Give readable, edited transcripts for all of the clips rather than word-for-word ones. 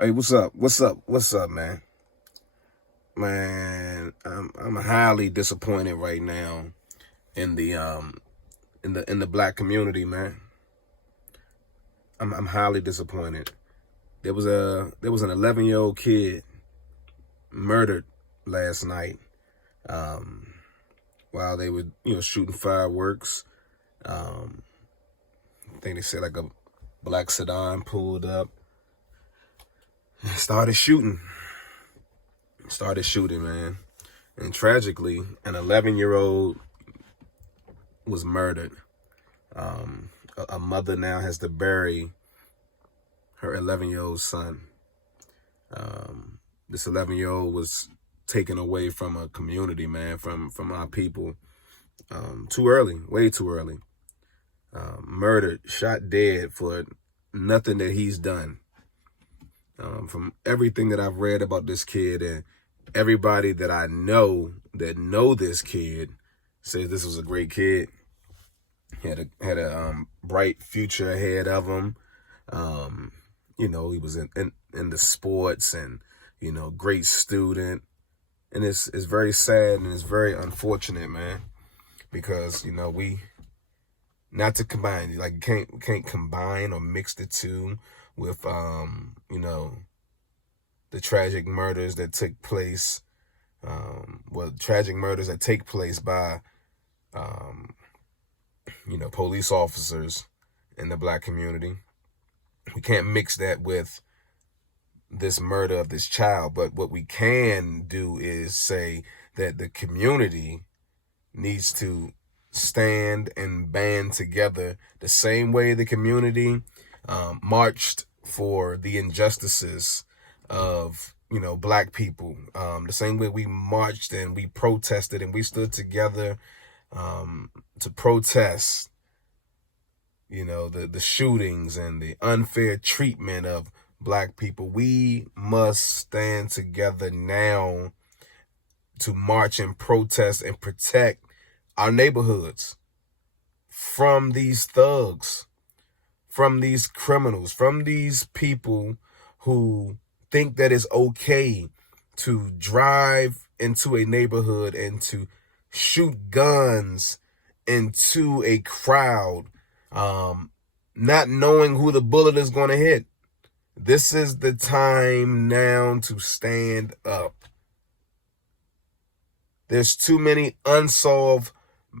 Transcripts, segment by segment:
Hey, what's up? What's up? What's up, man? Man, I'm highly disappointed right now in the black community, man. I'm highly disappointed. There was an 11-year-old kid murdered last night um, while they were shooting fireworks. Um, I think they said like a black sedan pulled up, and started shooting, man. And tragically, an 11-year-old was murdered. A mother now has to bury her 11-year-old son. This 11-year-old was taken away from a community, man, from our people, too early, way too early. Murdered, shot dead for nothing that he's done. From everything that I've read about this kid and everybody that I know that know this kid says this was a great kid. He had a bright future ahead of him. He was in the sports and, great student. And it's very sad and it's very unfortunate, man, because, we not to combine, like can't combine or mix the two with, the tragic murders that took place, tragic murders that take place by, police officers in the black community. We can't mix that with this murder of this child. But what we can do is say that the community needs to stand and band together the same way the community marched for the injustices of black people, the same way we marched and we protested and we stood together to protest the shootings and the unfair treatment of black people. We must stand together now to march and protest and protect our neighborhoods from these thugs, from these criminals, from these people who think that it's okay to drive into a neighborhood and to shoot guns into a crowd, not knowing who the bullet is going to hit. This is the time now to stand up. There's too many unsolved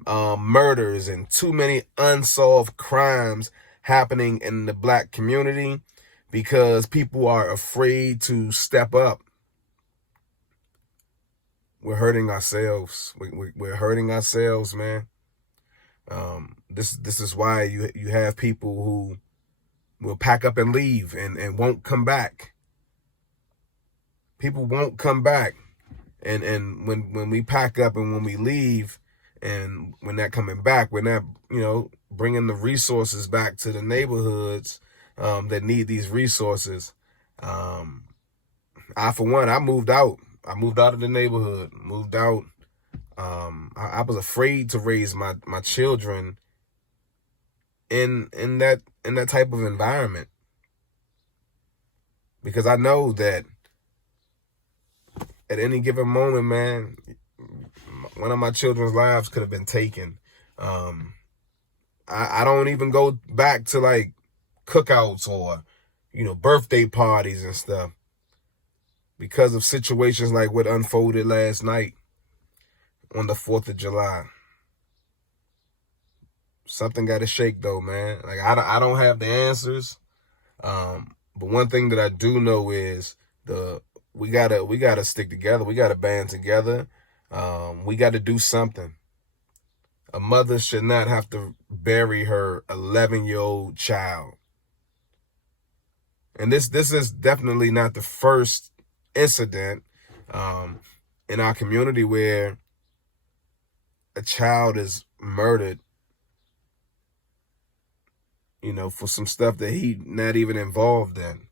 murders and too many unsolved crimes happening in the black community because people are afraid to step up. We're hurting ourselves. We're hurting ourselves, man. This is why you have people who will pack up and leave and won't come back. People won't come back. And when we pack up and when we leave and we're not coming back, we're not, bringing the resources back to the neighborhoods that need these resources. For one, I moved out. I moved out of the neighborhood, moved out. I was afraid to raise my children in that type of environment because I know that at any given moment, man, one of my children's lives could have been taken. I don't even go back to like cookouts or, birthday parties and stuff because of situations like what unfolded last night on the 4th of July. Something got to shake though, man. Like I don't have the answers. But one thing that I do know is we gotta stick together. We gotta band together. We gotta do something. A mother should not have to bury her 11-year-old child. And this is definitely not the first incident in our community where a child is murdered, for some stuff that he not even involved in.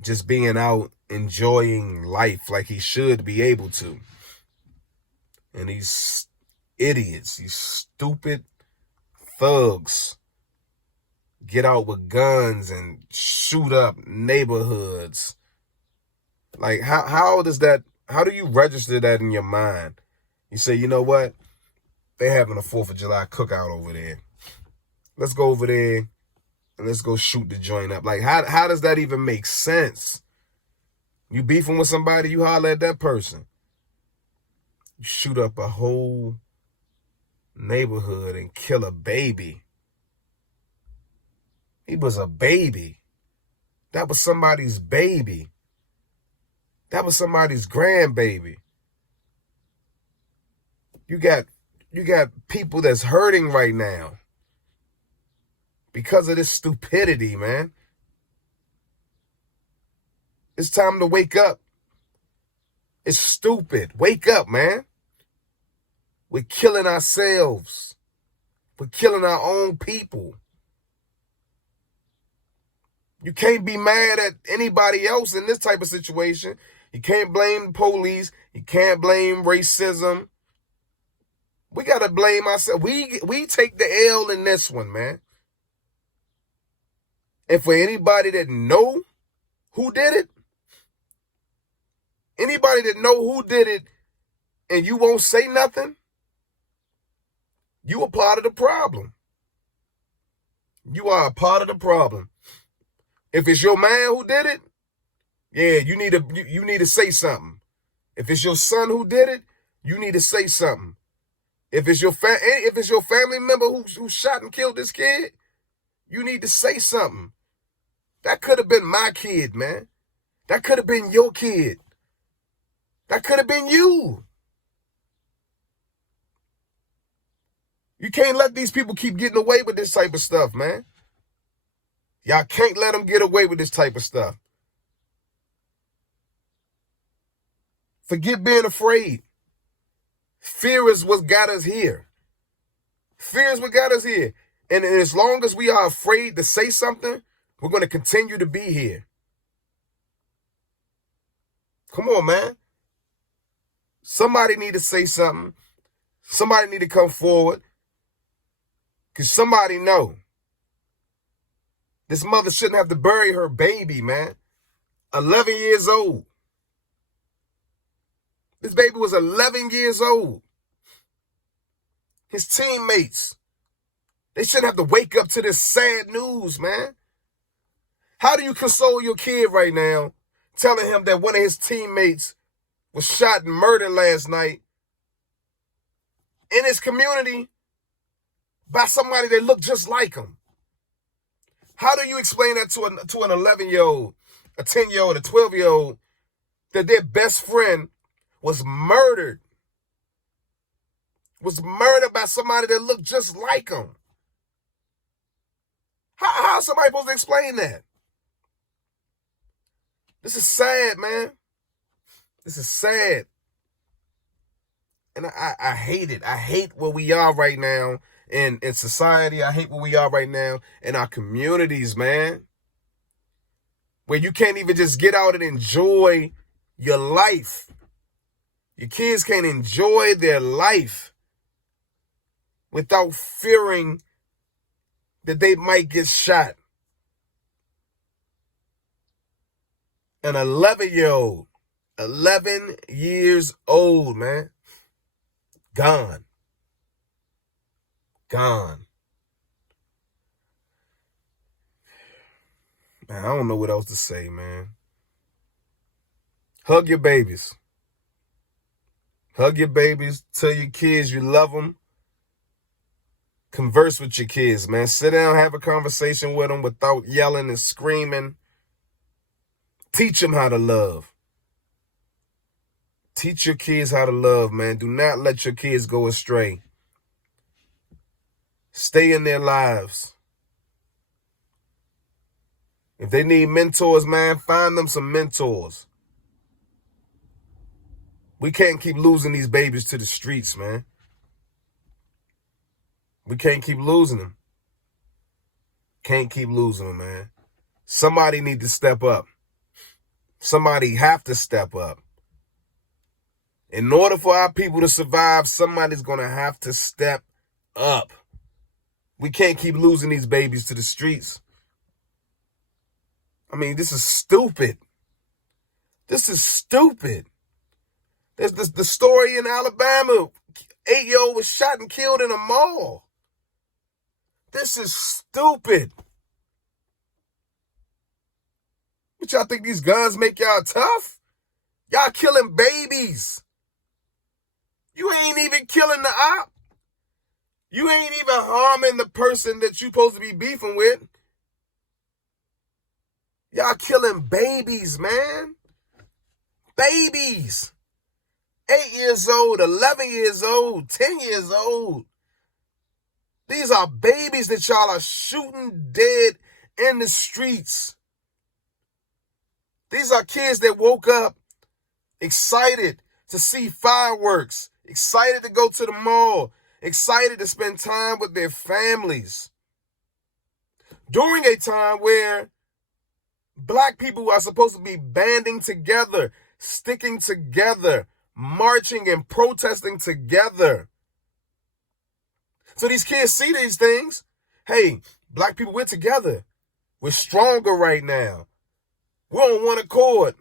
Just being out enjoying life like he should be able to. And these idiots, these stupid thugs get out with guns and shoot up neighborhoods. Like, how do you register that in your mind? You say, you know what? They having a 4th of July cookout over there. Let's go over there and let's go shoot the joint up. Like, how does that even make sense? You beefing with somebody, you holler at that person. You shoot up a whole neighborhood and kill a baby. He was a baby. That was somebody's baby. That was somebody's grandbaby. You got people that's hurting right now because of this stupidity, man. It's time to wake up. It's stupid. Wake up, man. We're killing ourselves. We're killing our own people. You can't be mad at anybody else in this type of situation. You can't blame the police. You can't blame racism. We got to blame ourselves. We take the L in this one, man. And for anybody that know who did it, anybody that know who did it and you won't say nothing, you are part of the problem. You are a part of the problem. If it's your man who did it, yeah, you need to say something. If it's your son who did it, you need to say something. If it's your family member who shot and killed this kid, you need to say something. That could have been my kid, man. That could have been your kid. That could have been you. You can't let these people keep getting away with this type of stuff, man. Y'all can't let them get away with this type of stuff. Forget being afraid. Fear is what got us here. Fear is what got us here. And as long as we are afraid to say something, we're going to continue to be here. Come on, man. Somebody need to say something. Somebody need to come forward. Because somebody know. This mother shouldn't have to bury her baby, man. 11 years old. This baby was 11 years old. His teammates, they shouldn't have to wake up to this sad news, man. How do you console your kid right now, telling him that one of his teammates was shot and murdered last night in his community by somebody that looked just like him? How do you explain that to an 11-year-old, a 10-year-old, a 12-year-old, that their best friend was murdered? Was murdered by somebody that looked just like him? How is somebody supposed to explain that? This is sad, man. This is sad. And I hate it. I hate where we are right now in society. I hate where we are right now in our communities, man. Where you can't even just get out and enjoy your life. Your kids can't enjoy their life without fearing that they might get shot. An 11-year-old, 11 years old, man. Gone. Gone. Man, I don't know what else to say, man. Hug your babies. Hug your babies. Tell your kids you love them. Converse with your kids, man. Sit down, have a conversation with them without yelling and screaming. Teach them how to love. Teach your kids how to love, man. Do not let your kids go astray. Stay in their lives. If they need mentors, man, find them some mentors. We can't keep losing these babies to the streets, man. We can't keep losing them. Can't keep losing them, man. Somebody need to step up. Somebody have to step up. In order for our people to survive, somebody's going to have to step up. We can't keep losing these babies to the streets. I mean, this is stupid. This is stupid. There's the story in Alabama. 8-year-old was shot and killed in a mall. This is stupid. But y'all think these guns make y'all tough? Y'all killing babies. You ain't even killing the op. You ain't even harming the person that you supposed to be beefing with. Y'all killing babies, man. Babies. 8 years old, 11 years old, 10 years old. These are babies that y'all are shooting dead in the streets. These are kids that woke up excited to see fireworks, excited to go to the mall, excited to spend time with their families. During a time where black people are supposed to be banding together, sticking together, marching and protesting together. So these kids see these things. Hey, black people, we're together. We're stronger right now. We're on one accord.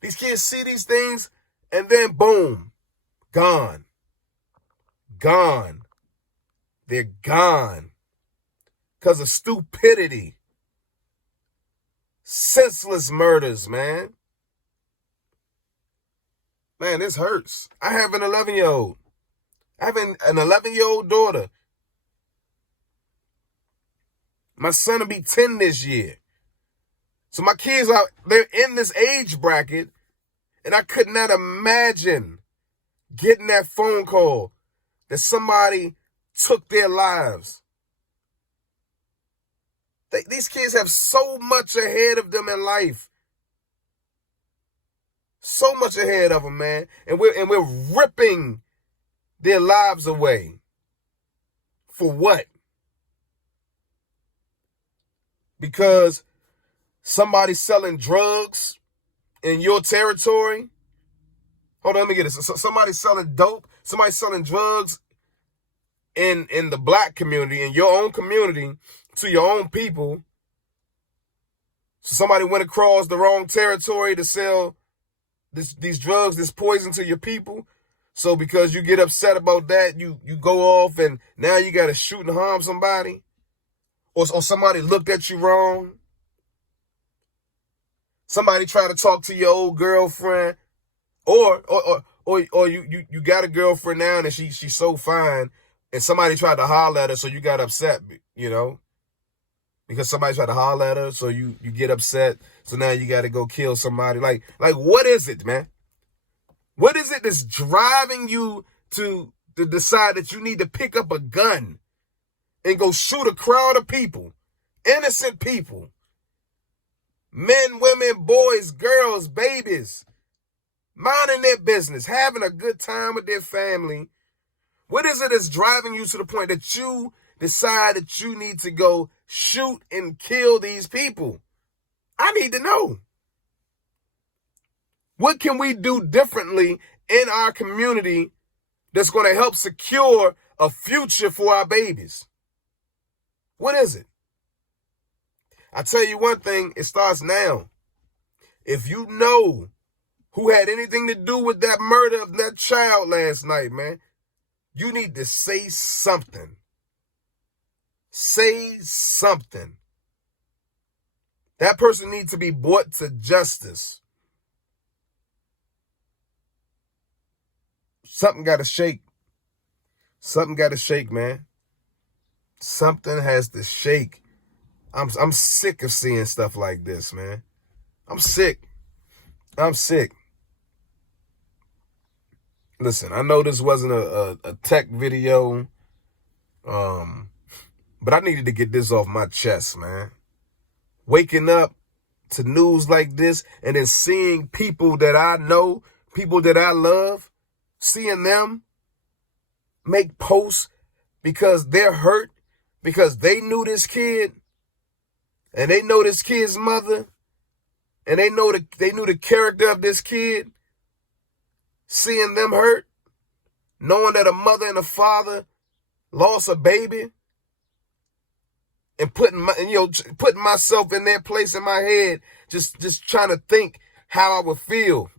These kids see these things and then boom, gone. Gone. They're gone. Because of stupidity. Senseless murders, man. Man, this hurts. I have an 11-year-old. I have an 11-year-old daughter. My son will be 10 this year. So my kids they're in this age bracket, and I could not imagine getting that phone call that somebody took their lives. These kids have so much ahead of them in life. So much ahead of them, man. And we're ripping their lives away. For what? Because somebody's selling drugs in your territory? Hold on, let me get this. So somebody's selling dope. Somebody's selling drugs in the black community, in your own community, to your own people. So somebody went across the wrong territory to sell these drugs, this poison to your people. So because you get upset about that, you go off and now you got to shoot and harm somebody? Or somebody looked at you wrong? Somebody tried to talk to your old girlfriend? Or you got a girlfriend now and she's so fine and somebody tried to holler at her, so you got upset, you know? Because somebody tried to holler at her, so you get upset, so now you got to go kill somebody. Like what is it, man? What is it that's driving you to decide that you need to pick up a gun and go shoot a crowd of people, innocent people, men, women, boys, girls, babies, minding their business, having a good time with their family? What is it that's driving you to the point that you decide that you need to go shoot and kill these people? I need to know. What can we do differently in our community that's going to help secure a future for our babies? What is it? I tell you one thing, it starts now. If you know who had anything to do with that murder of that child last night, man, you need to say something. Say something. That person needs to be brought to justice. Something got to shake. Something got to shake, man. Something has to shake. I'm sick of seeing stuff like this, man. I'm sick. Listen, I know this wasn't a tech video, but I needed to get this off my chest, man. Waking up to news like this and then seeing people that I know, people that I love, seeing them make posts because they're hurt, because they knew this kid and they know this kid's mother and they knew the character of this kid. Seeing them hurt, knowing that a mother and a father lost a baby, and putting myself in their place in my head, just trying to think how I would feel.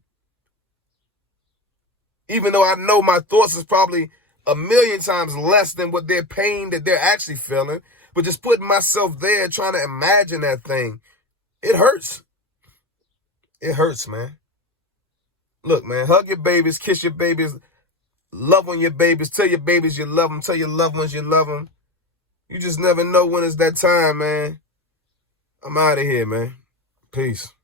Even though I know my thoughts is probably a million times less than what their pain that they're actually feeling, but just putting myself there, trying to imagine that thing, it hurts. It hurts, man. Look, man, hug your babies, kiss your babies, love on your babies, tell your babies you love them, tell your loved ones you love them. You just never know when it's that time, man. I'm out of here, man. Peace.